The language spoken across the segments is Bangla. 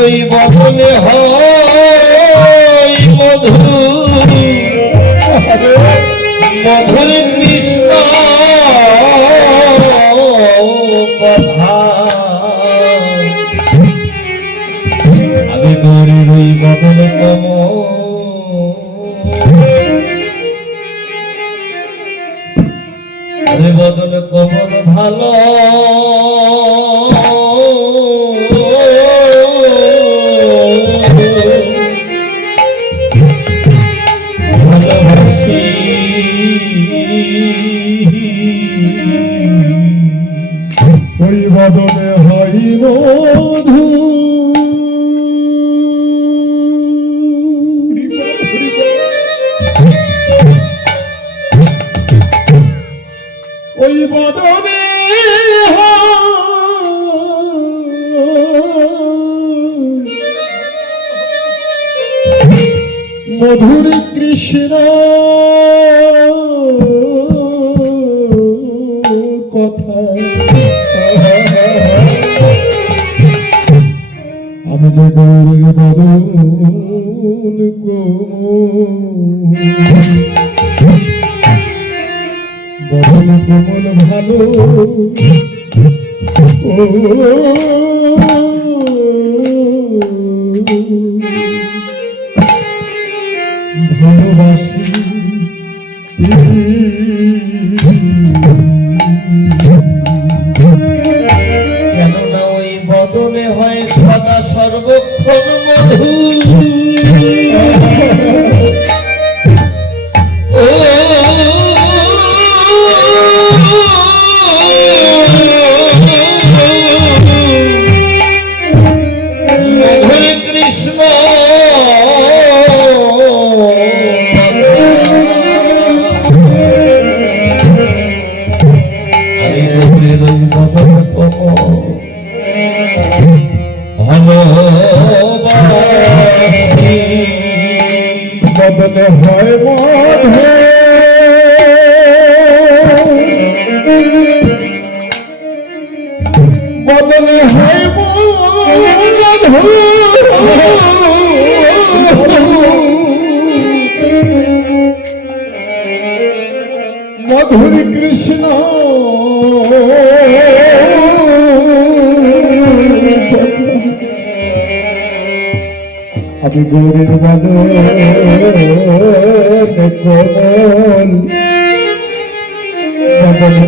ওই বদলে হয় মধুর মধুর কৃষ্ণ কথা আমি গৌরীর ওই বদলে বদন কমল ভালো ভালোবাসি ওই বদনে হয় মধু ওই বদনে মধুর কৃষ্ণ কথা আমি যে গৌরী বদন বদন কোমল ভালো ভালোবাসি কেননা ওই বদলে হয় সদা সর্বক্ষণ মধু মধুর কৃষ্ণ আমি গৌরীর ওই বদন ভালোবাসি বদনে হয় মধু বদনে হয় মধুর কৃষ্ণ আমি গৌরীর বদন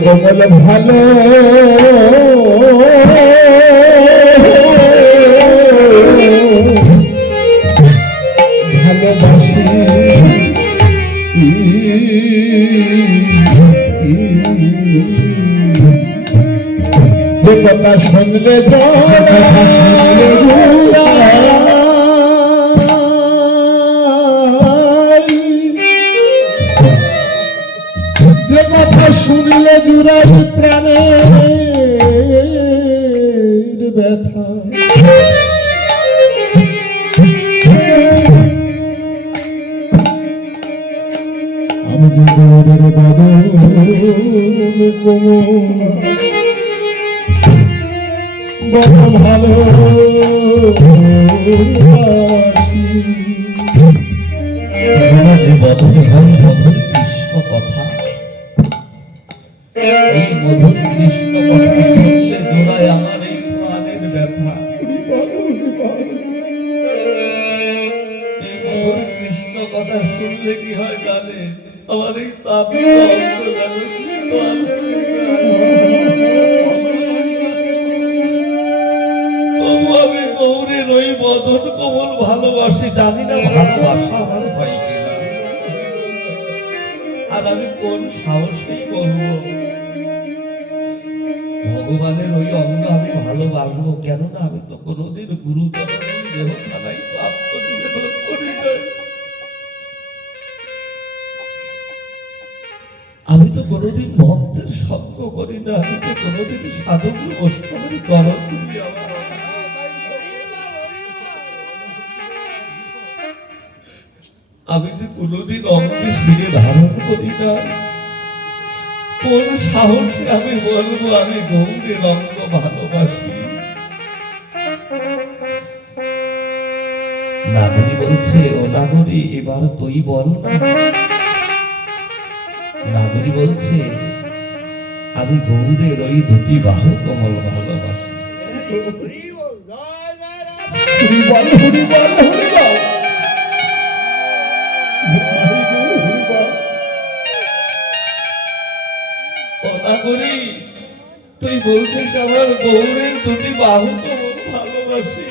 কোমল ভালো ভালোবাসি যে কথা শুনলে যে কথা শুনলে জুড়াই প্রাণের ব্যথা আমি যে গৌরের বদন বড় ভালো যে বদলে হয় মধুর কৃষ্ণ কথা এই মধুর কৃষ্ণ কথা শুনলে জোড়ায় আমার এই প্রাণের ব্যথা এই মধুর কৃষ্ণ কথা শুনলে কি হয় জানে আমার এই তাপিত অন্তর্জাল তবু আমি গৌরীর ওই বদন কোমল ভালোবাসি জানি না ভালোবাসা আমার হয় কিনা আর আমি কোন সাহসেই বলবো ভগবানের ওই অঙ্গ আমি ভালোবাসবো কেননা আমি তো কোনোদিন গুরুতর দেহখানায় তো আত্মনিবেদন করি নাই আমি তো কোনোদিন ভক্তের সঙ্গ করি না আমি তো কোনোদিন সাধক বৈষ্ণবের গরম করি আমি তো কোনোদিন অঙ্গে শিরে ধারণ করি না কোন সাহসে আমি বলবো আমি গৌরীর অঙ্গ ভালোবাসি নাগরী বলছে, ও নাগরী এবার তুই বল না। নাগরী বলছে, আমি গৌরের ওই দুটি বাহু কমল ভালোবাসি। হরি বল, হরি বল, হরি বল। হরি বল, হরি বল। ও নাগরী, তুই বলছিস আমার গৌরের দুটি বাহু কমল ভালোবাসি।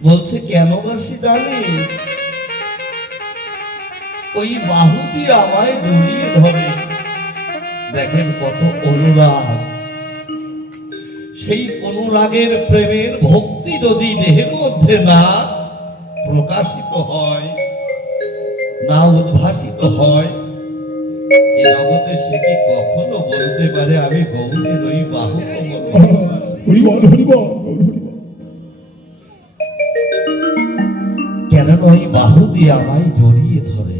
বলছে কেন বাসি জানিস? ওই বাহুটি আমায় জড়িয়ে ধরে। দেখেন কত অনুরাগ। সেই অনুরাগের প্রেমের ভক্তি যদি দেহের মধ্যে না প্রকাশিত হয়, না উদ্ভাসিত হয়, এ জগতে সে কি কখনো বলতে পারে আমি গৌরের ওই বাহু কমল ভালোবাসি? হরি বল, হরি বল, হরি বল। কেন ওই বাহু দিয়ে আমায় জড়িয়ে ধরে।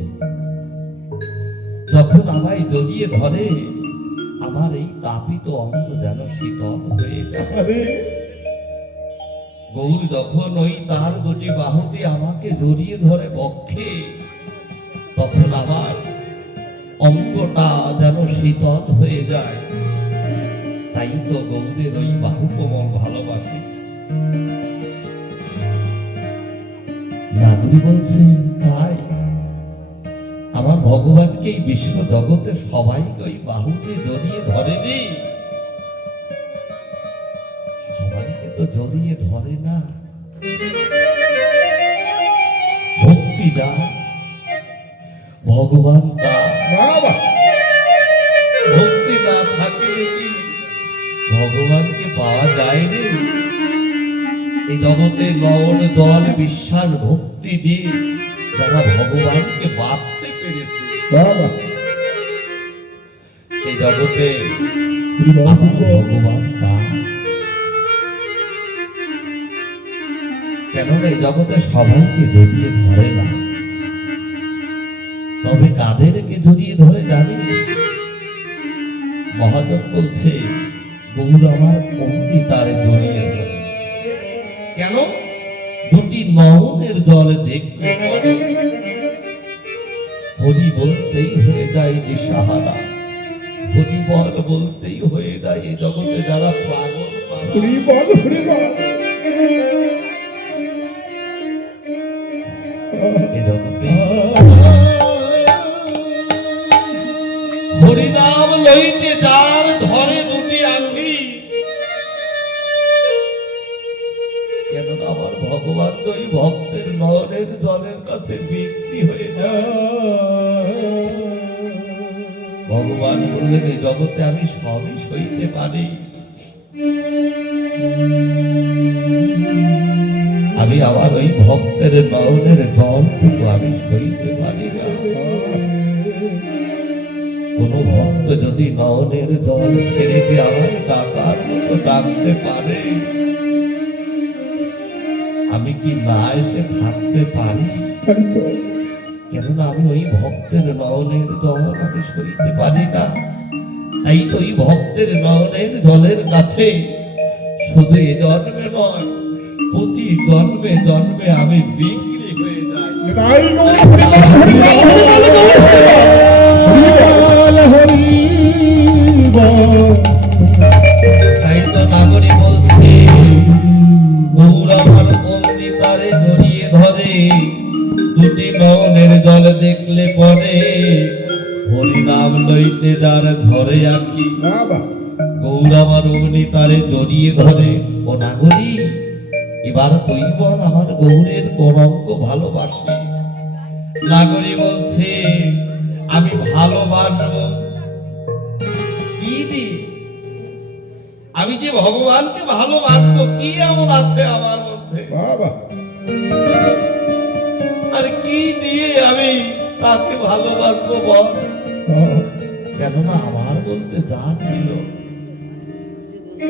যখন আমায় জড়িয়ে ধরে, আমার এই তাপিত অঙ্গ যেন শীতল হয়ে যায়। আরে গৌর যখন ওই তার দুটি বাহু দিয়ে আমাকে জড়িয়ে ধরে বক্ষে, তখন আমার অঙ্গটা যেন শীতল হয়ে যায়। তাই তো গৌরের ওই বাহু কোমল ভালোবাসি। নাগরী বলছে, তাই আমার ভগবানকে এই বিশ্ব জগতে সবাইকে ওই বাহুকে জড়িয়ে ধরেনি। সবাইকে তো জড়িয়ে ধরে না। ভক্তি যা, ভগবান তা। বাবা, ভক্তি না থাকলে কি ভগবানকে পাওয়া যায় রে? এই জগতে নয়ন জল বিশ্বাস ভক্তি দিয়ে যারা ভগবানকে বাঁধতে পেরেছে, বাবা। এই জগতে হরি বল, আমার হরি বল। ভগবান তা। কেন এই জগতে সবাইকে জড়িয়ে ধরে না, তবে কাদেরকে জড়িয়ে ধরে জানিস? মহাজন বলছে, গৌর আমার অমনি তারে জড়িয়ে ধরে। কেন? দুটি নয়নের জলে দেখতে পারে। হরি বলতেই হয়ে যায় দিশাহারা। হরি বল বলতেই হয়ে যায় এই জগতে যারা পাগল পারা। হরি বল, হরি বল। এ জগতে হরিনাম লইতে যার ধরে দুটি আঁখি, কেন আমার ভগবান ওই ভক্তের নয়নের জলের কাছে বিক্রি হয়ে যায়। ভগবান বললেন, এই জগতে আমি সবই সইতে পারি, আমি আমার ওই ভক্তের নয়নের জলটুকু আমি সইতে পারি না। কোন ভক্ত যদি নয়নের জল ছেড়ে দিয়ে আমার ডাকার মতো ডাকতে পারে, আমি কি না এসে থাকতে পারি? তাই তো। কেননা আমি ওই ভক্তের নয়নের জল আমি সইতে পারি না। তাই তো ওই ভক্তের নয়নের জলের কাছে শুধু এ জন্মে নয়, প্রতি জন্মে জন্মে আমি বিক্রি হয়ে যাই। তাই তো। হরি বল, হরি বল, হরি বল, হরি বল। তাই তো নাগরী বলছে, গৌর আমার অমনি তারে জড়িয়ে ধরে। দুটি নয়নের জল দেখলে পরে, হরি নাম লইতে যার ঝরে আঁখি। বাবা, গৌর আমার অমনি তারে জড়িয়ে ধরে। ও নাগরী, এবার তুই বল আমার গৌরের কোন অঙ্গ ভালোবাসিস? নাগরী বলছে, আমি ভালোবাসবো কি দিয়ে? আমি যে ভগবানকে ভালোবাসবো, কি এমন আছে আমার মধ্যে? বাবা। আর কি দিয়ে আমি তাকে ভালোবাসবো বল? কেননা আমার বলতে যা ছিল,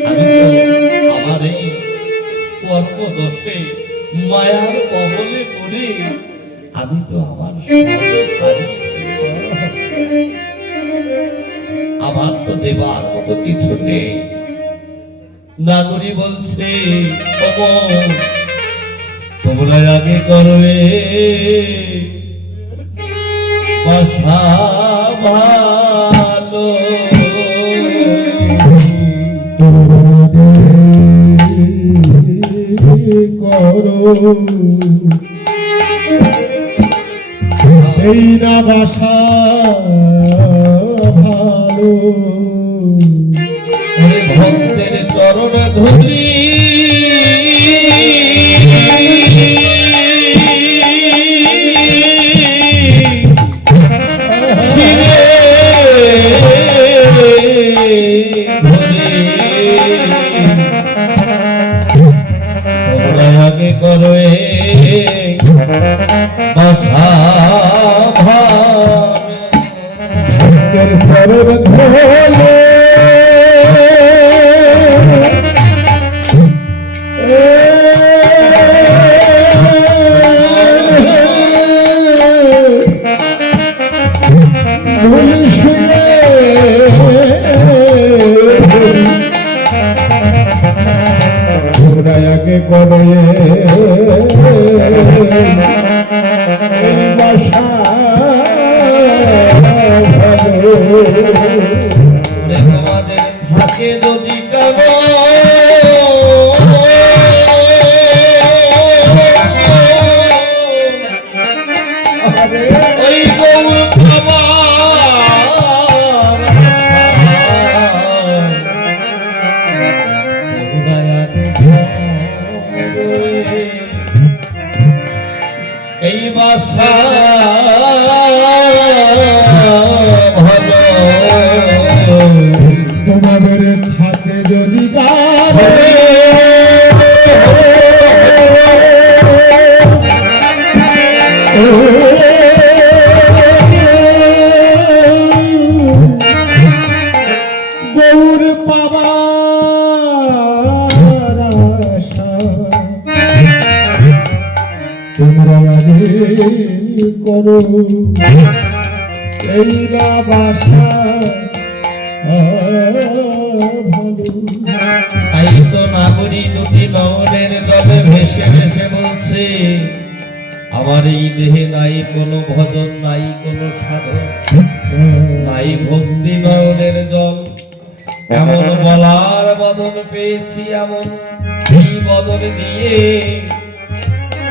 আমি তো আমার এই কর্মদোষে মায়ার কবলে পড়ে আমি তো আমার আমার তো দেবার মতো কিছু নেই। নাগরী বলছে, তোমরা আগে করবে বাসা ভালো, করো এই না বাসা ভালো, ওরে ভক্তের চরণ ধরি শিরে ধরে তোমরা আগে করো বাসা ভালো, ধরে আগে করে বাসা ভালো, তোমাদের থাকে যদি কেন ওই গৌর এই বাসা ভালো, তোমাদের থাকে যদি গৌর পাবার আশা, তোমরা আগে করো এই না বাসা ভালো। তাই তো নাগরী দুটি নয়নের জলে ভেসে ভেসে বলছে, আমার এই দেহে নাই কোনো ভজন, নাই কোনো সাধন, নাই ভক্তি নয়নের জল। এমন বলার বদন পেয়েছি, এমন এই বদন দিয়ে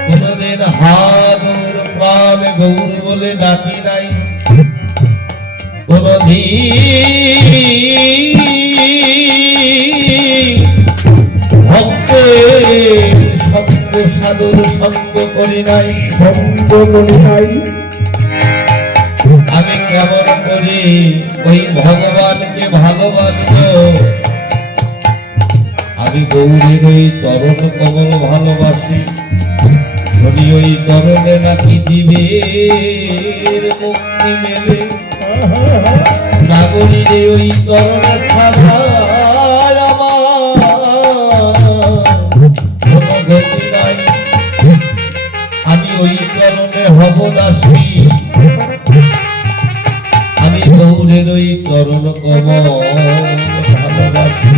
কোনদিন হা গৌর প্রাণ গৌর বলে ডাকি নাই, কোনদিন ভক্তের সঙ্গ সাধুর সঙ্গ করি নাই, সঙ্গ করি নাই। আমি কেমন করি ওই ভগবানকে ভালোবাসব? আমি গৌরীর ওই তরুণ কমল ভালোবাসি, শুনি ওই তরুণে নাকি জীবের মুক্তি মেলে। নাগরীর ওই তরুণ ছাড়ায় আমার কোনো গতি নাই, আমি ওই তরুণে হব দাসী, আমি গৌরের ওই তরুণ কমল ভালোবাসি।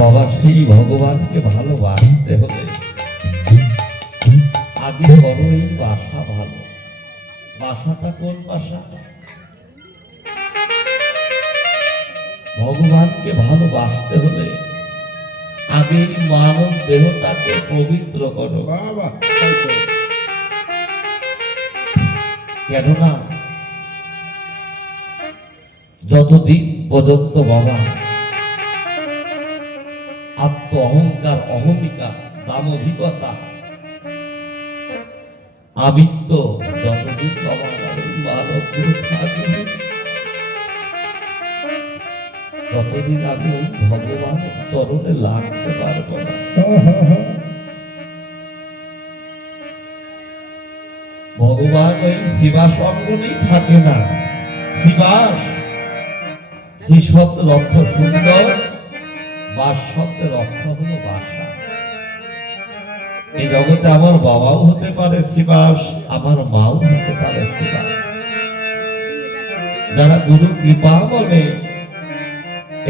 বাবা, সেই ভগবানকে ভালোবাসতে হলে আগে করো এই বাসা ভালো। বাসাটা কোন বাসা? ভগবানকে ভালোবাসতে হলে আগে এই মানব দেহটাকে পবিত্র করো। বাবা কেননা যতদিন পর্যন্ত বাবা আত্ম অহংকার, অহমিকা, দামভিকতা, আমিত্ব যতদিন বাবা মানব দেহে থাকবে, ততদিন আমি ওই ভগবানের চরণে লাগতে পারবো না। ভগবান ওই শিবাস অঙ্গনেই থাকে না। শিবাস, শ্রী শব্দের অর্থ সুন্দর, বাস শব্দের অর্থ হলো বাসা। এই জগতে আমার বাবাও হতে পারে শিবাস, আমার মাও হতে পারে শিবাস। যারা গুরু কৃপা বলে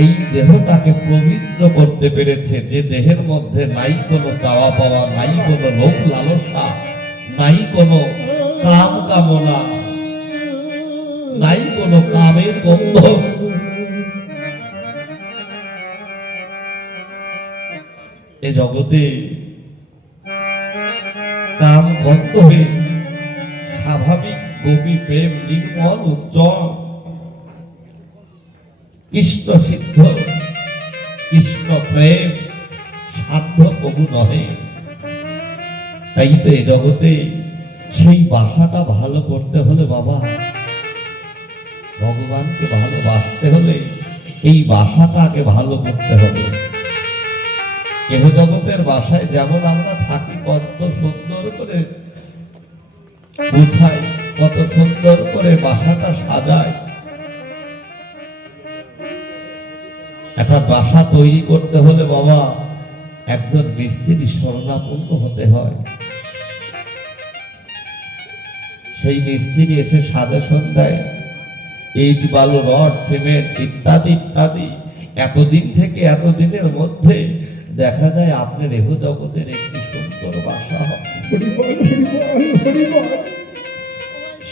এই দেহটাকে পবিত্র করতে পেরেছে, যে দেহের মধ্যে নাই কোনো চাওয়া পাওয়া, নাই কোনো লোভ লালসা, নাই কোনো কাম কামনা, নাই কোনো কামের গন্ধ। এ জগতে কাম গন্ধ হয়ে স্বাভাবিক গোপী প্রেম নির্মল উজ্জ্বল কৃষ্ণ সিদ্ধ কৃষ্ণ প্রেম সাধ্য কবু নহে। তাই তো এ জগতে সেই বাসাটা ভালো করতে হলে বাবা, ভগবানকে ভালোবাসতে হলে এই বাসাটাকে ভালো করতে হবে। এহ জগতের বাসায় যেমন আমরা থাকি, কত সুন্দর করে গুছাই, কত সুন্দর করে বাসাটা সাজায়। একটা বাসা তৈরি করতে হলে বাবা একজন মিস্ত্রি শরণাপন্ন হতে হয়। সেই মিস্ত্রি এসে সাজেশন দেয়, ইট বালু রড সিমেন্ট ইত্যাদি ইত্যাদি, এতদিন থেকে এতদিনের মধ্যে দেখা যায় আপনার এহ জগতের একটি সুন্দর বাসা হবে।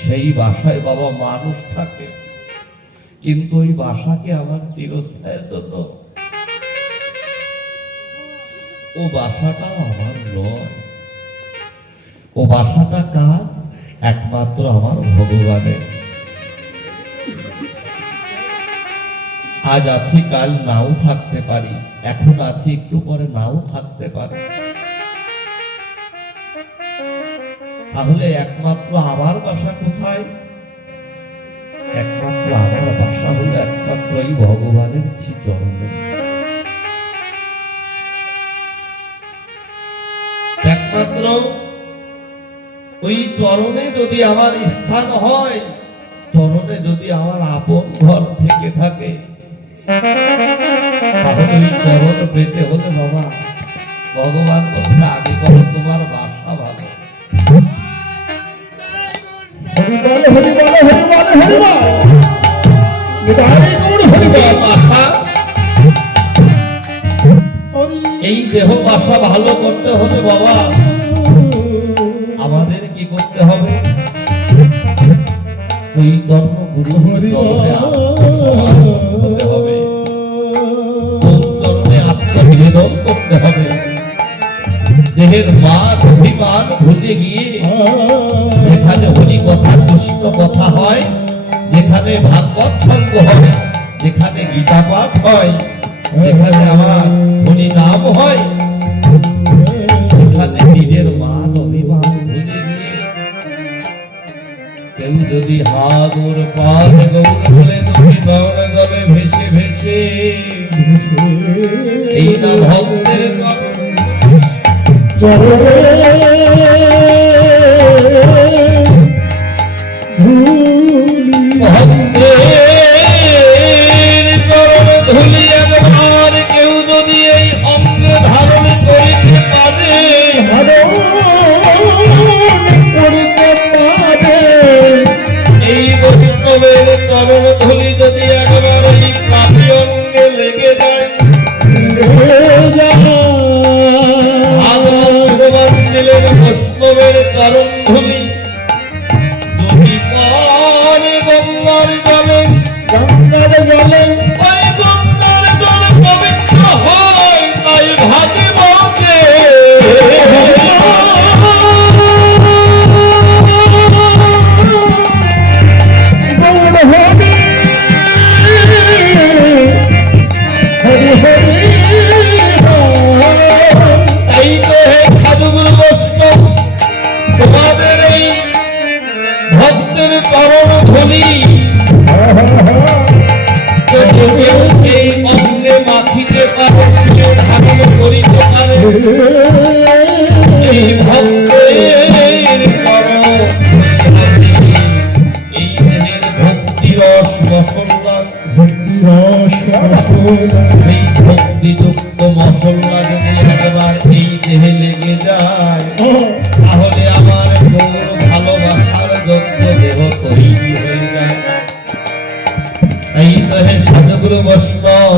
সেই বাসায় বাবা মানুষ থাকে, কিন্তু ওই বাসাকে আমার চিরস্থায়ের জন্য, ও বাসাটা আমার নয়। ও বাসাটা কার? একমাত্র আমার ভগবানের। আজ আছি, কাল নাও থাকতে পারি, এখন আছি, একটু পরে নাও থাকতে পারি। তাহলে একমাত্র আমার বাসা কোথায়? একমাত্র আমার বাসা হলো একমাত্র এই ভগবানের শ্রীচরণে। একমাত্র ওই চরণে যদি আমার স্থান হয়, চরণে যদি আমার আপন ঘর থেকে থাকে, তাহলে ওই চরণ পেতে হলে বাবা ভগবান বলছে আগে করো তোমার বাসা ভালো। এই দেহ বাসা ভালো করতে হবে বাবা, আমাদের কি করতে হবে? চৈতন্য গুরু হতে হবে, চরণে আত্মনিবেদন করতে হবে। দেহের মান অভিমান ভুলে গিয়ে যেখানে হরি কথা কৃষ্ণ কথা হয়, যেখানে ভাগবত সঙ্গ হয়, যেখানে গীতা পাঠ হয়, যেখানে আমার হরি নাম হয়, সেখানে নিজের মান অভিমান ভুলে গিয়ে কেউ যদি হাগর পার গৌর বলে তুমি নয়ন জলে ভেসে ভেসে, এই না ভক্তের ধুলি একবার কেউ যদি এই অঙ্গ ধারণ করিতে পারে, এই বৈষ্ণবের চরণ ধুলি যদি একবার এই প্রাণী অঙ্গে লেগে যায়, ভগবান দিলেন বৈষ্ণবের চরণ ধুলি যদি পারে গঙ্গার জলে, গঙ্গার জলে ওই গঙ্গার জলে পবিত্র হয়, তাই ভাগে বকে তোমাদের এই ভক্তের চরণ ধুলি এই অঙ্গে মাখিতে পারে, ধারণ করিতে পারে, এই ভক্তের এই দেহের ভক্তি রস মশলা, এই ভক্তিযুক্ত মশলা যদি একবার এই দেহে লেগে যায়, তাহলে আমার গৌর ভালোবাসার যোগ্য দেহ তৈরি হয়ে যায়। এই দেহে সাধুগুরু বৈষ্ণব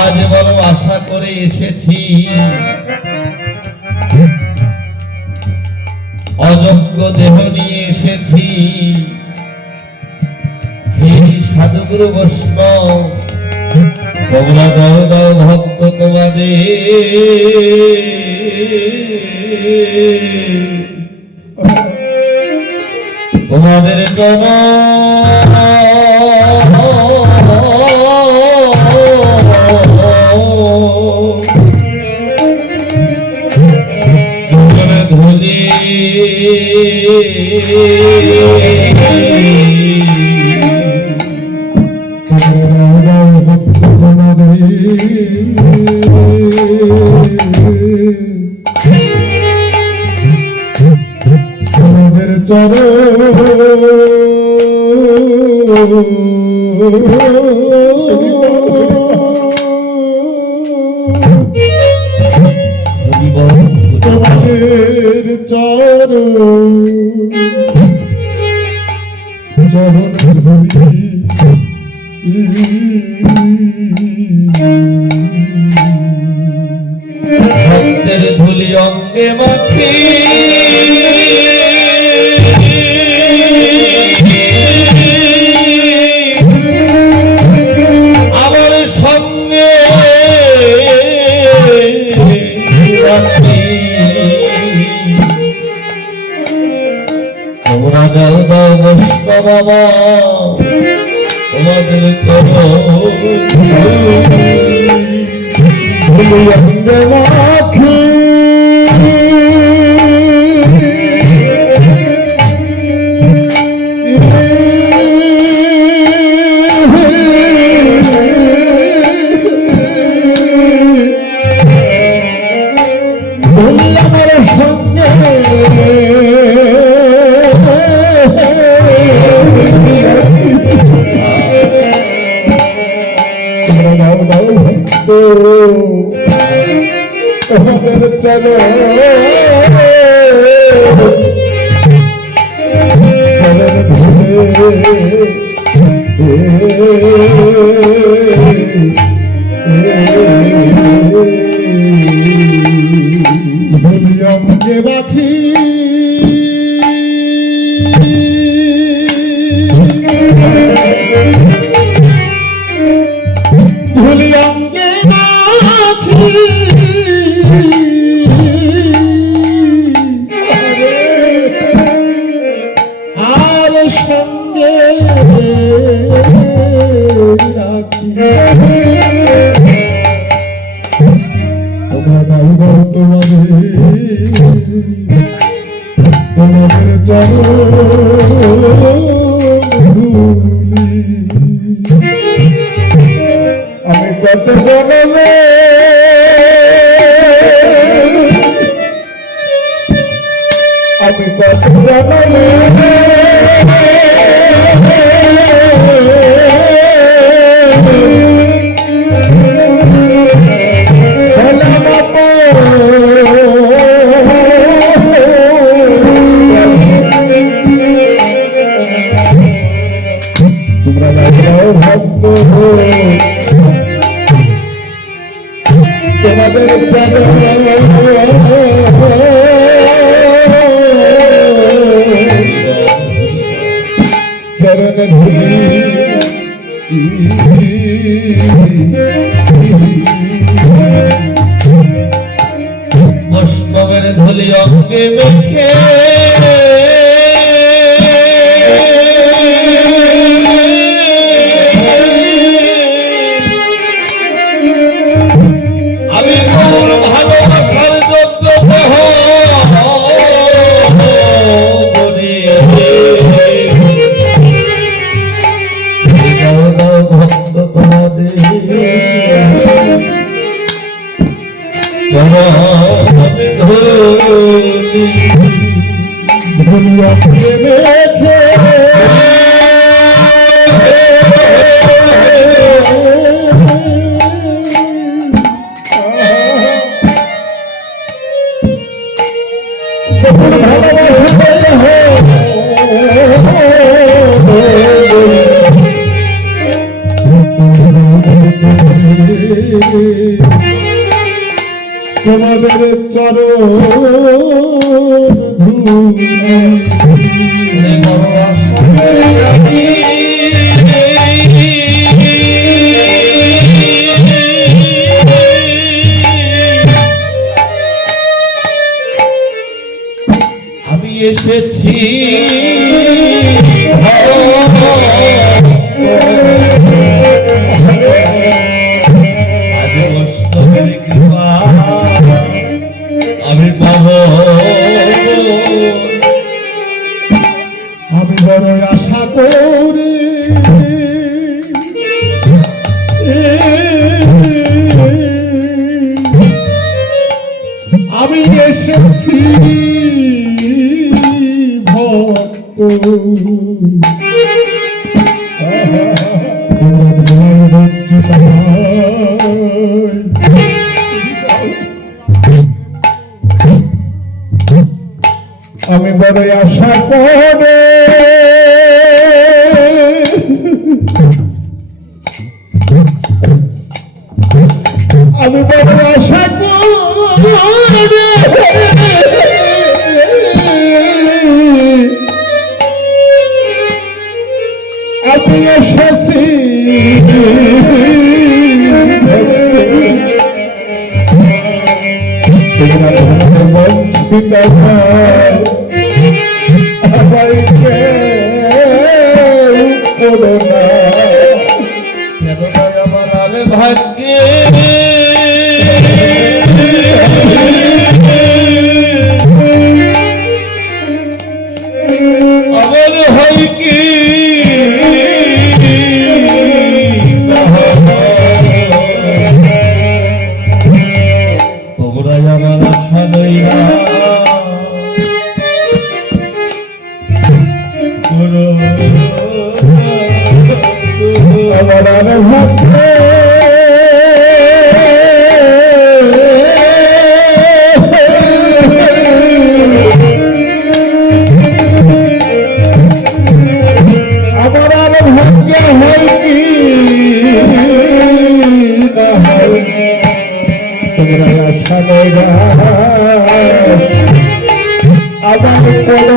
আজ বড় আশা করে এসেছি, অযোগ্য দেহ নিয়ে এসেছি। হে সাধুগুরু বৈষ্ণব, তোমরা দাও দাও ভক্ত তোমাদের জন্য ধুলি তোমাদের চরণ ভক্তের ধুলি অঙ্গে মাখি আমার সঙ্গে তোমরা দাও দাও বৈষ্ণব বাবা, তোমাদের অঙ্গে বাকি ধুলি অঙ্গে বাকি আর সঙ্গে রাখি তোমরা দাও দাও তোমাদের চরণ আমি কত জনমে আমি কত জনমে ভক্ত তোমাদের চরণ ধুলি বৈষ্ণবের ধুলি অঙ্গে মেখে আমি তোর ভালোবাসার যোগ্য দেহ ভক্ত তোমাদের ধুলিয়া মেখে ভালোবাসা তোমাদের চরণ ধুলি আমি এসেছি আমি পাব আমি বড় আশা করি আমি এসেছি ভক্ত আমি বড় আশা করে আমি বড় আশা করে আমি এসেছি বঞ্চিত আমাকে করোনা কেন আমার আর ভাগ্যে আমার হয় কি তোমরা আমার আশা নেই না আমার আর ভাগ্যে আমার আর ভাগ্যে হয় কি না হয় তোমরা আশা নেই আমার কোনো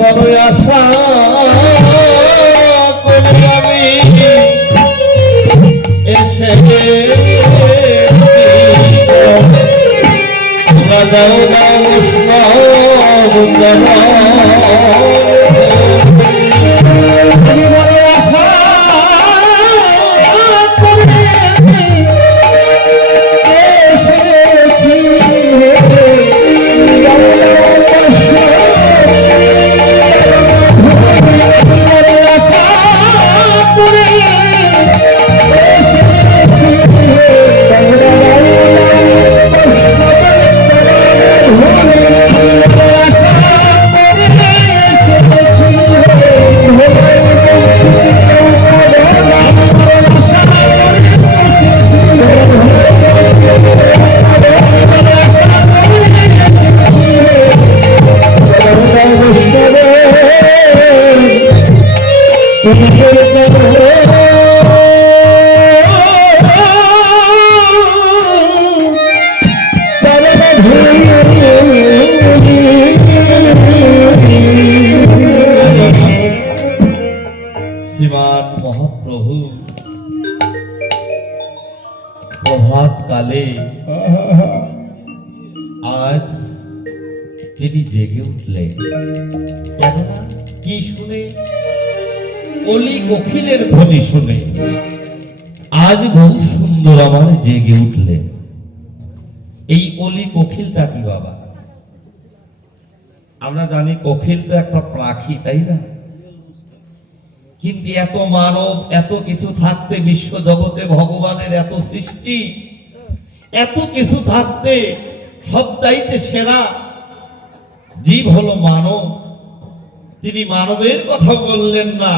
বড় আশা করে আমি এসে দাও শ্রীমান মহাপ্রভু প্রভাত কালে আজ তিনি জেগে উঠলেন কেননা কি শুনে অলি কোকিলের ধ্বনি শুনে আজ বহু সুন্দর আমার জেগে উঠলেন। এই অলি কোকিলটা কি বাবা? আমরা জানি কোকিল তো একটা পাখি, তাই না? কিন্তু এত মানব, এত কিছু থাকতে, বিশ্ব জগতে ভগবানের এত সৃষ্টি, এত কিছু থাকতে সবচাইতে সেরা জীব হলো মানব। তিনি মানবের কথা বললেন না,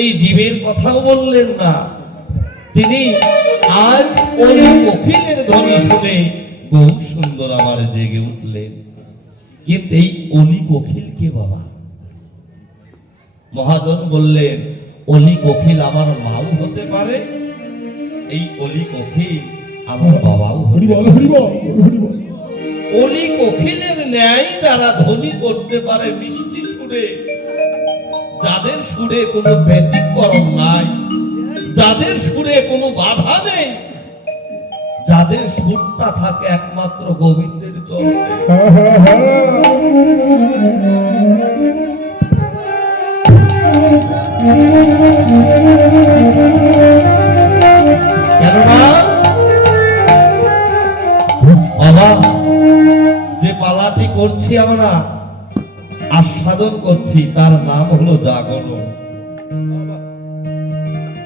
এই জীবের কথাও বললেন না। তিনি আজ ওই কোকিলের ধ্বনি শুনে বহু সুন্দর আমার জেগে উঠলেন। কিন্তু এই অলি কোকিল কে বাবা? মহাজন বললেন, অলি কোকিল আমার মাও হতে পারে, এই অলি কোকিল আমার বাবাও হতে হরি বল পারে। হরি বল হরি বল। অলি কোকিলের ন্যায় তারা ধ্বনি করতে পারে মিষ্টি সুরে, যাদের সুরে কোনো ব্যতিক্রম নাই, যাদের সুরে কোনো বাধা নেই, যাদের সুরটা থাকে একমাত্র গোবিন্দের চরণে। হ্যাঁ হ্যাঁ হ্যাঁ। কেননা বাবা, যে পালাটি করছি আমরা, আস্বাদন করছি, তার নাম হলো জাগরণ।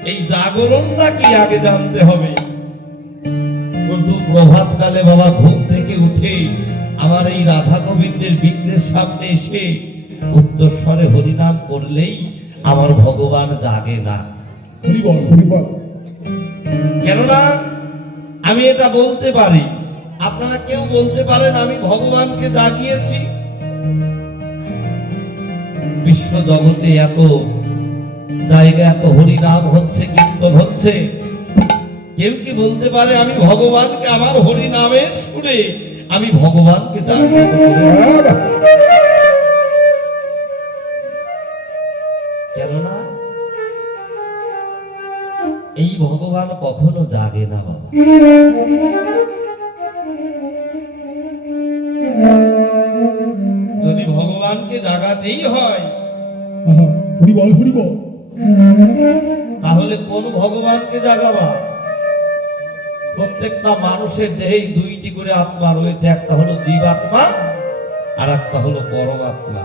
এই জাগরণটা কি আগে জানতে হবে। শুধু প্রভাতকালে বাবা ঘুম থেকে উঠে আমার এই রাধা গোবিন্দের বিগ্রহের সামনে এসে উচ্চস্বরে হরিনাম করলেই আমার ভগবান জাগে না। হরি বল হরি বল। কেননা আমি এটা বলতে পারি, আপনারা কেউ বলতে পারেন আমি ভগবানকে জাগিয়েছি? বিশ্ব জগতে এত জায়গা, এত হরিনাম হচ্ছে, কীর্তন হচ্ছে, কেউ কি বলতে পারে আমি ভগবানকে আমার হরিনামের সুরে আমি ভগবানকে জাগিয়ে তুলেছি? হ্যাঁ বাবা। কেননা এই ভগবান কখনো জাগে না বাবা। যদি ভগবানকে জাগাতেই হয় হ্যাঁ, হরি বল হরি বল। তাহলে কোন ভগবানকে জাগাবা? প্রত্যেকটা মানুষের দেহেই দুইটি করে আত্মা রয়েছে, একটা হলো জীবাত্মা আর একটা হলো পরমাত্মা।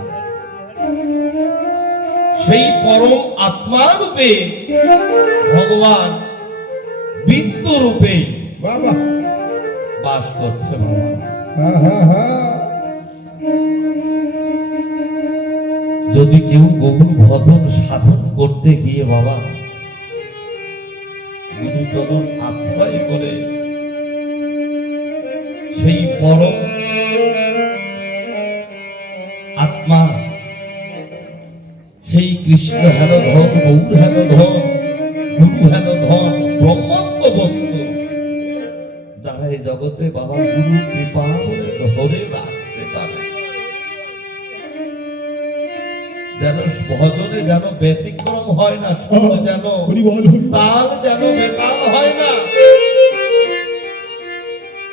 সেই পরম আত্মা রূপে ভগবান বিদ্যু রূপে বাবা। বাস করছে বাবা। হ্যাঁ হ্যাঁ হ্যাঁ। যদি কেউ গৌর ভজন সাধন করতে গিয়ে বাবা গুরুচরণ আশ্রয় করে সেই পরম আত্মা, সেই কৃষ্ণ হেন ধন, গৌর হেন ধন, গুরু হেন ধন, ব্রহ্মত্ব বস্তু, যারা এই জগতে বাবা গুরু কৃপা বলে ধরে রাখতে পারে, যেন ভজনে যেন ব্যতিক্রম হয় না, সুর যেন হরি বল হরি বল। তাল যেন বেতাল হয় না,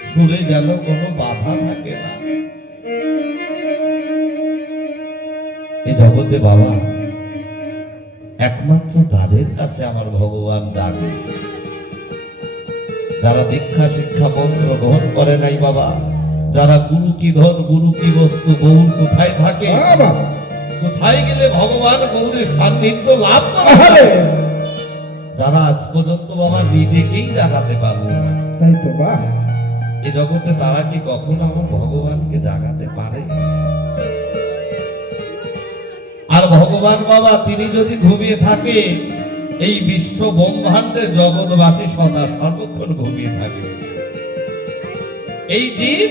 সুরে যেন কোনো বাধা থাকে না। এই জগতে বাবা একমাত্র তাদের কাছে আমার ভগবান ডাকে, যারা দীক্ষা শিক্ষা মন্ত্র গ্রহণ করে নাই বাবা, যারা গুরু কি ধন, গুরু কি বস্তু, গৌর কোথায় থাকে, হ্যাঁ বাবা। কোথায় গেলে ভগবান গৌরের সান্নিধ্য লাভ করে, আরে যারা আজ পর্যন্ত বাবা নিজেকেই জাগাতে পারলো না, তাই তো বাহ। এ জগতে তারা কি কখনো আমার ভগবানকে জাগাতে পারে? আর ভগবান বাবা তিনি যদি ঘুমিয়ে থাকে, এই বিশ্ব ব্রহ্মাণ্ডের জগৎবাসী সদা সর্বক্ষণ ঘুমিয়ে থাকে। এই জীব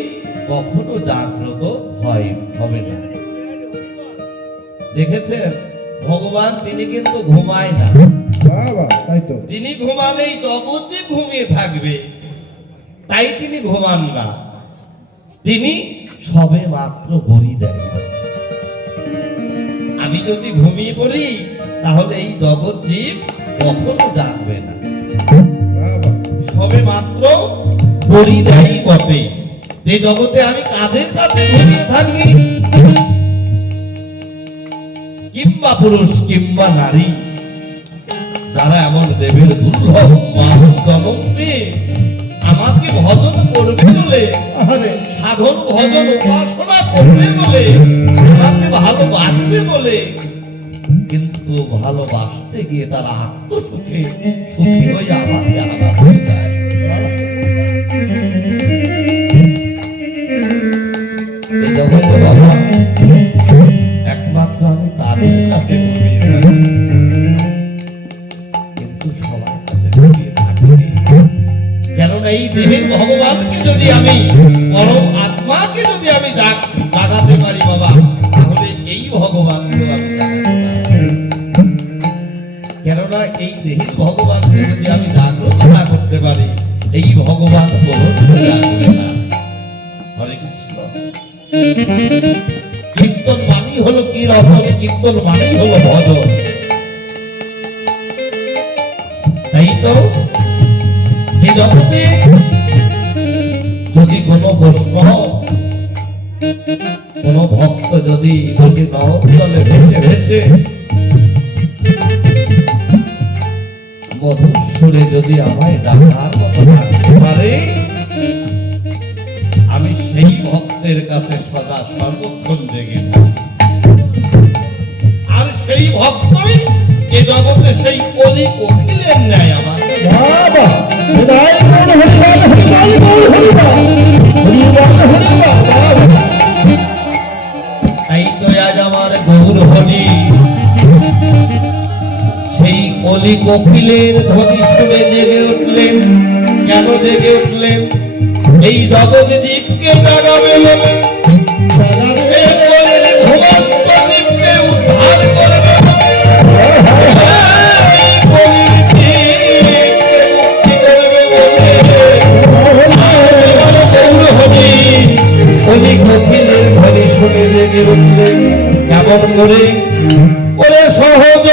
কখনো জাগ্রত হবে না। দেখেছেন ভগবান তিনি কিন্তু ঘুমায় না, বাবা তাই তো। তিনি ঘুমালেই জগতে ঘুমিয়ে থাকবে, তাই তিনি ঘুমান না, তিনি সবে মাত্র গড়ি দেয়। আমি যদি ঘুমিয়ে পড়ি তাহলে এই জগৎ জীব কখনো জাগবে না, বাবা সবে মাত্র গড়ি দেয় বটে। এই জগতে আমি কাদের কাছে ঘুমিয়ে থাকি, কিংবা পুরুষ কিংবা নারী, যারা এমন দেবের দুর্লভ মানব জনম পেয়ে আমাকে ভজন করবে বলে, আরে সাধন ভজন উপাসনা করবে বলে, আমাকে ভালোবাসবে বলে, কিন্তু ভালোবাসতে গিয়ে তারা আত্মসুখে সুখী হয়ে আমাকে আলাদা হয়ে যায়। এই জগতে বাবা একমাত্র আমি তাদের কাছে ঘুমিয়ে থাকি, কিন্তু সবার কাছে ঘুমিয়ে থাকি। কেননা এই দেহের ভগবানকে যদি আমি, পরম আত্মাকে যদি আমি জাগাতে পারি বাবা, তাহলে এই ভগবানকে আমি জাগাতে পারি। এই দেহি ভগবানকে যদি আমি জাগ্রত না করতে পারি, এই ভগবান কোনোদিনও জাগবে না। হরে কৃষ্ণ। কীর্তন মানেই হলো কি রকম, কীর্তন মানেই হলো ভজন। তাই তো এই জগতে যদি কোনো বৈষ্ণব, কোন ভক্ত যদি নদে ভেসে ভেসে মধুর সুরে যদি আমায় ডাকার মতো ডাকতে পারে, আমি সেই ভক্তের কাছে সদা সর্বক্ষণ জেগে থাকি। আর সেই ভক্তই এ জগতে সেই কলি কোকিলের ন্যায় আমার। বাবা হৃদয় কোন হরিবল হরিবল কোন হরিবল হরিবল হরিবল। তাই তো আজ আমার গৌর হরি সেই কলি কোকিলের ধ্বনি শুনে জেগে উঠলেন। কেন জেগে উঠলেন? এই জগৎ জীবকে জাগাবে বলে, এই কলির ঘুমন্ত জীবকে উদ্ধার করবে বলে, এই কলির জীবকে মুক্তি করবে বলে আমার গৌর হরি কলি কোকিলের ধ্বনি শুনে জেগে উঠলেন। কেমন করে? ওরে সহজ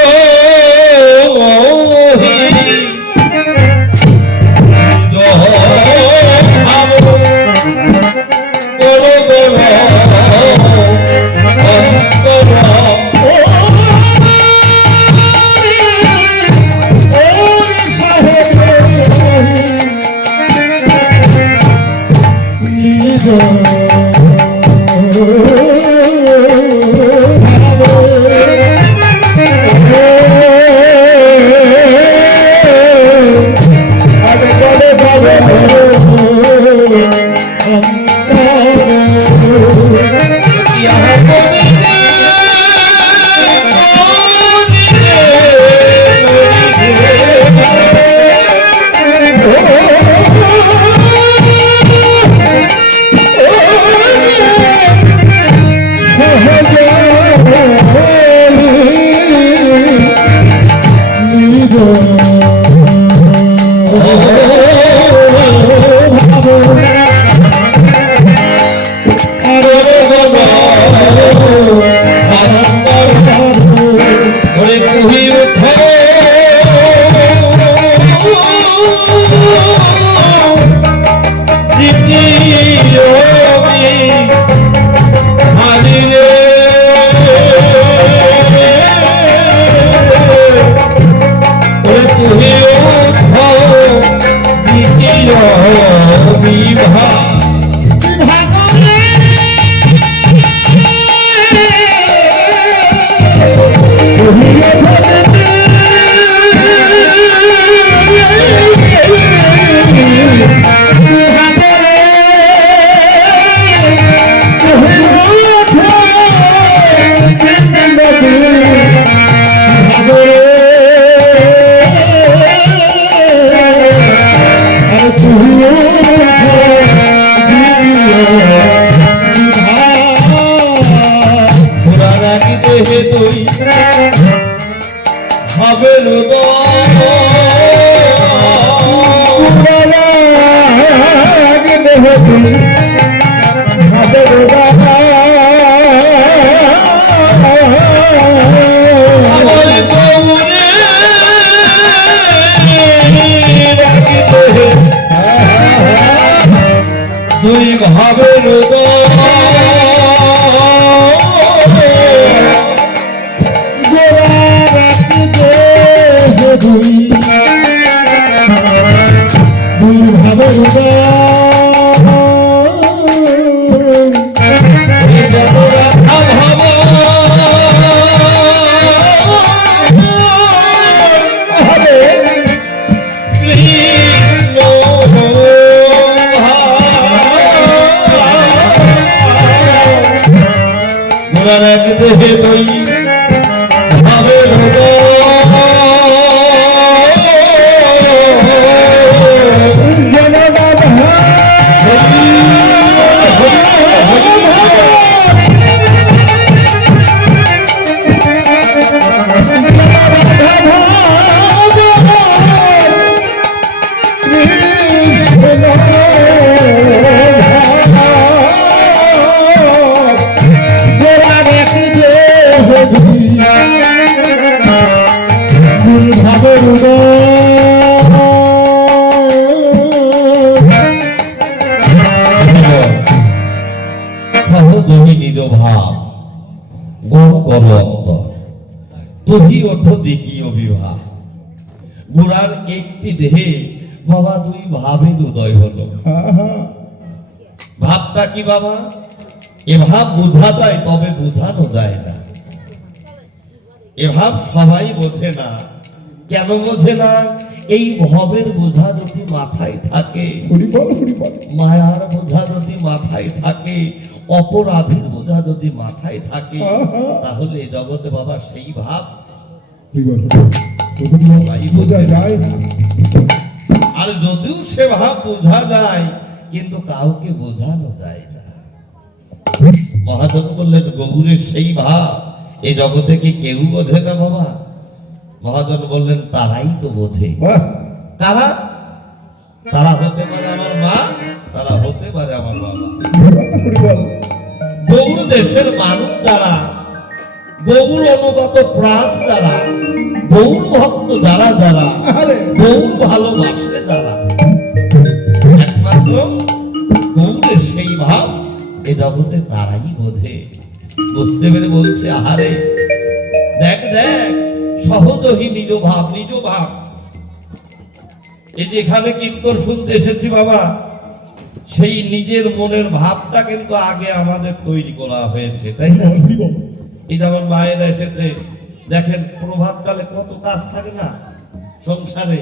তুই ভাবের করো অন্তর, তুহি ওঠো দ্বিতীয় বিবাহ। গোড়ার একটি দেহে বাবা দুই ভাবের উদয় হলো। হ্যাঁ হ্যাঁ ভাবটা কি বাবা? এ ভাব বোঝা যায়, তবে বোঝানো যায় না। এ ভাব সবাই বোঝে না। কেন বোঝে না? এই ভবের বোঝা যদি মাথায় থাকে, হরিবল হরিবল। মায়ার বোঝা যদি মাথায় থাকে, অপরাধের বোঝা যদি মাথায় থাকে, তাহলে এ জগতে বাবা সেই ভাব হরিবল হরিবল। বোঝা যায় না। আর যদিও সে ভাব বোঝা যায়, কিন্তু কাউকে বোঝানো যায় না। মহাজন বললেন গৌরের সেই ভাব এ জগতে কি কেউ বোঝে না বাবা? মহাজন বললেন তারাই তো বোঝে। বাহ, তারা তারা হতে পারে আমার মা, তারা হতে পারে আমার বাবা। হরিবল। গৌর দেশের মানুষ যারা, গৌর অনুগত প্রাণ যারা, গৌর ভক্ত যারা যারা, আরে গৌর ভালোবাসে যারা, একমাত্র গৌরের সেই ভাব এ জগতে তারাই বোঝে। বুঝতে পেরে বলছে, আহারে দেখ দেখ, সহজহি নিজ ভাব, নিজ ভাব। এই যে এখানে কীর্তন শুনতে এসেছি বাবা, সেই নিজের মনের ভাবটা কিন্তু আগে আমাদের তৈরি করা হয়েছে, তাই না? হরিবল। এই যে আমার মায়েরা এসেছে, দেখেন প্রভাতকালে কত কাজ থাকে না সংসারে,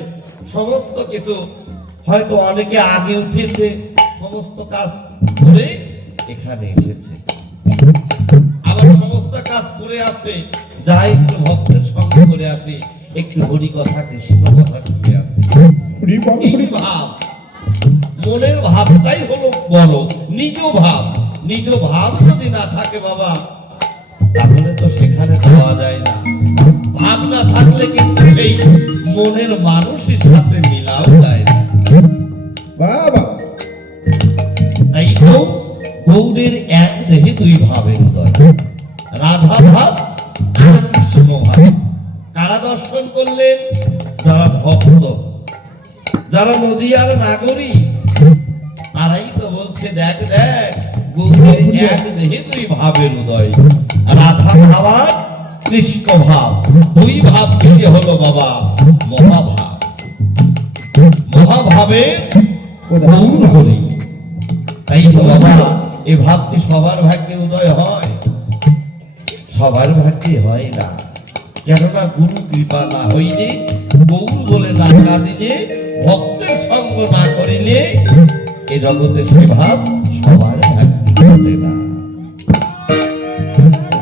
সমস্ত কিছু হয়তো অনেকে আগে উঠেছে, সমস্ত কাজ করে এখানে এসেছে, আবার সমস্ত কাজ করে আসে, যাই একটু ভক্তের সঙ্গে করে আসি, একটু হরি কথা কৃষ্ণ কথা শুনে আসি। হরিবল এই হরিবল। ভাব, মনের ভাবটাই হলো বড়। নিজ ভাব, নিজ ভাব যদি না থাকে বাবা, তাহলে তো সেখানে পাওয়া যায় না। ভাব না থাকলে কিন্তু সেই মনের মানুষের সাথে মিলাও যায় না। বাবা তাই তো গৌরের এক দেহে দুই ভাবের উদয়, রাধা ভাব আর কৃষ্ণ ভাব। কারা দর্শন করলেন? যারা ভক্ত, যারা নদীয়ার নাগরিক, তারাই তো বলছে দেখ দেখ, গৌরের এক দেহে দুই ভাবের উদয়, রাধা ভাব আর কৃষ্ণ ভাব। দুই ভাব থেকে হলো বাবা মহাভাব। মহাভাবের গৌর হরি। তাই তো বাবা, এ ভাবটি সবার ভাগ্যে উদয় হয়? সবার ভাগ্যে হয় না। কেননা গুরু কৃপা না হইলে, গৌর বলে না কাঁদিলে, ভক্তের সঙ্গ না করিলে এ জগতে সে ভাব সবার ভাগ্যে ঘটে না।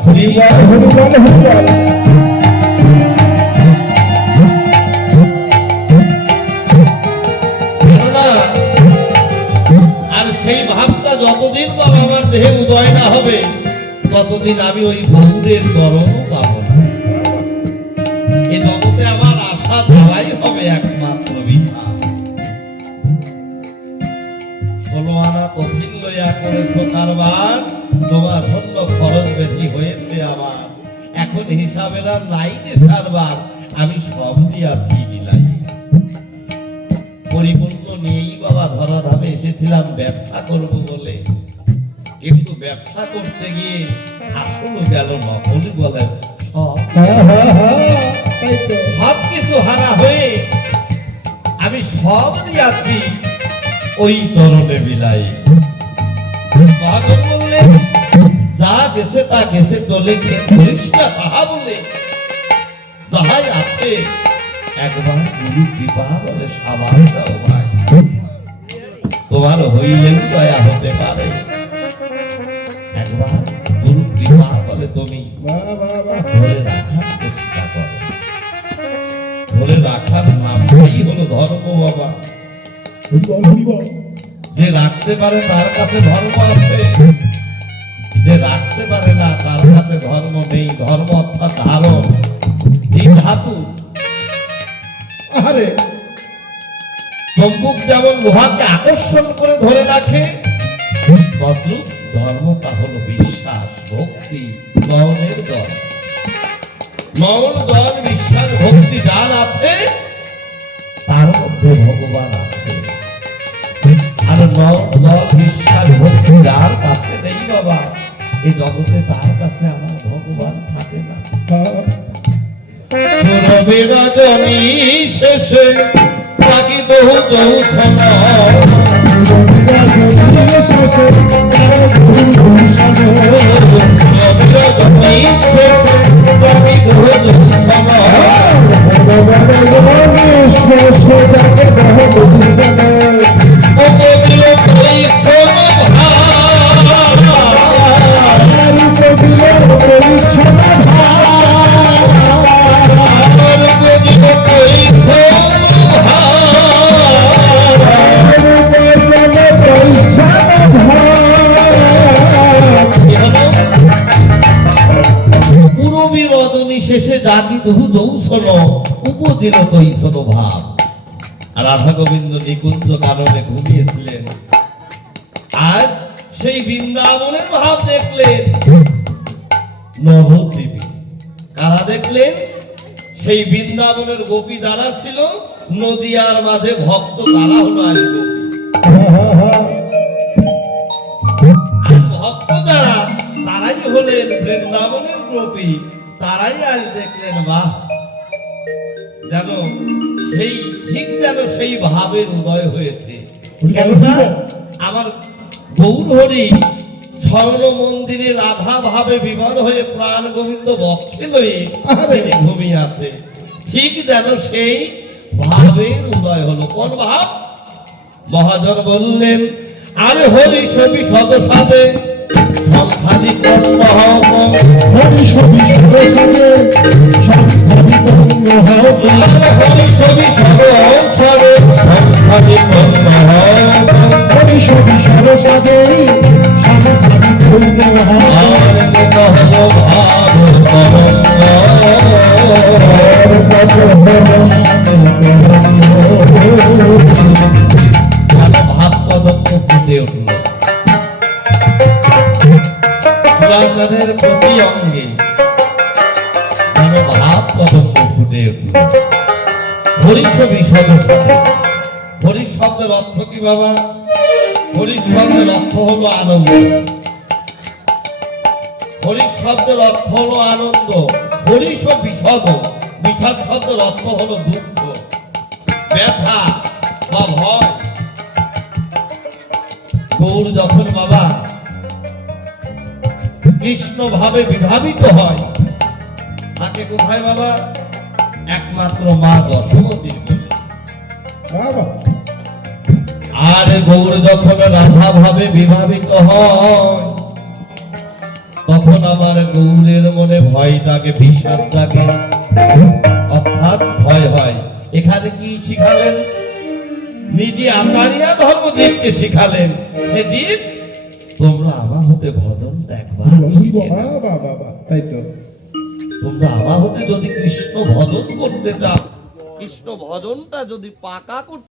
হরিবল হরিবল হরিবল। কেননা আর সেই ভাবটা যতদিন বাবা আমার দেহে উদয় না হবে, ততদিন আমি ওই গৌরের গরম পাবো না। এ জগতে আমার আশা দ্বারাই হবে একমাত্র বৃথা। 16 আনা কঠিন লইয়া করেছো কারবার, তোমার জন্য খরচ বেশি হয়েছে আমার, এখন হিসাবের আর নাই যে সারবার, আমি সব দিয়াছি বিলাই। পরিপূর্ণ নিয়েই বাবা ধরাধামে এসেছিলাম ব্যবসা করব বলে, কিন্তু ব্যবসা করতে গিয়ে আসল গেল নকল বলে সব। হ্যাঁ হ্যাঁ হ্যাঁ, তাই তো। সব কিছু হারা হয়ে আমি সব দিয়াছি ওই তরণে বিলাই। মহাজন বললেন যা গেছে তা গেছে, চলে গিয়ে করিস না তাহা বলে, যাহাই আছে একবার গুরু কৃপা বলে সাবান দাও ভাই, তোমার হইলেও দয়া হতে পারে। একবার গুরু কৃপা বলে তুমি বাহ বাহ বাহ। ধরে রাখার চেষ্টা করো। ধরে রাখার নামটাই হলো ধর্ম বাবা। হরিবল হরিবল। যে রাখতে পারে তার কাছে ধর্ম আছে, যে রাখতে পারে না তার কাছে ধর্ম নেই। ধর্ম অর্থাৎ ধারণ, এই ধাতু। আরে চম্বুক যেমন লোহাকে আকর্ষণ করে ধরে রাখে, তদ্রূপ ধর্মটা হলো বিশ্বাস, ভক্তি, নয়নের দল। নয়ন দল, বিশ্বাস, ভক্তি যার আছে তার মধ্যে ভগবান আছে। আর নয়ন দল, বিশ্বাস, ভক্তি যার কাছে নেই বাবা, এই জগতে তার কাছে আমার ভগবান থাকে রবি রজনী শেষে তাকি দহু দহু ছনা শেষে জাতি দহু দৌসন উপদিল তৈসন ভাব। রাধা গোবিন্দ নিকুঞ্জ কাননে ঘুমিয়েছিলেন, আজ সেই বৃন্দাবনের ভাব দেখলেন নবদ্বীপে। কারা দেখলেন? সেই বৃন্দাবনের গোপী যারা ছিল, নদিয়ার মাঝে ভক্ত তারা হলো আজ গোপী। আর ভক্ত যারা তারাই হলেন বৃন্দাবনের গোপী, তারাই আজ দেখলেন বাহ, যেন সেই ঠিক যেন সেই ভাবের উদয় হয়েছে। কেননা আমার গৌর হরি স্বর্ণ মন্দিরে রাধা ভাবে বিভোর হয়ে প্রাণ গোবিন্দ বক্ষে লয়ে তিনি ঘুমিয়ে আছে, ঠিক যেন সেই ভাবের উদয় হলো। কোন ভাব? মহাজন বললেন, আরে হরি ছবি সদসাদে সংখ্যাদি কর্ম হব, হরি ছবি সদসাদে সংখ্যাদি কর্ম হব, হরি ছবি সদসাদে সংখ্যাদি কর্ম হব, হরি ছবি সদসাদে সংখ্যাদি কর্ম হব, ভাব পদত্ব ফুটে উঠল পুরাতনের প্রতি অঙ্গে, যেন ভাব পদত্ব ফুটে উঠল। হরি ছবি সদসাদে। হরি শব্দের অর্থ কি বাবা? হরি শব্দের অর্থ হলো আনন্দ। হরি শব্দের অর্থ হলো আনন্দ। হরি বিষদ, বিষদ শব্দের অর্থ হলো দুঃখ, ব্যথা বা ভয়। গৌর যখন বাবা কৃষ্ণ ভাবে বিভাবিত হয়, তাকে কোথায় বাবা? একমাত্র মা দশমতীর কোলে। বাবা আর গৌর যখন রাধা ভাবে বিভাবিত হয়, তখন আমার গৌরের মনে ভয় থাকে, বিষাদ থাকে, অর্থাৎ ভয় হয়। এখানে কি শিখালেন? নিজে আকারিয়া ধর্মদেবকে শিখালেন, হে জীব, তোমরা আমার হতে ভজনটা একবার শিখে নাও। বাবা বাবা, তাই তো তোমরা আমার হতে যদি কৃষ্ণ ভজন করতে চাও, কৃষ্ণ ভজনটা যদি পাকা করতে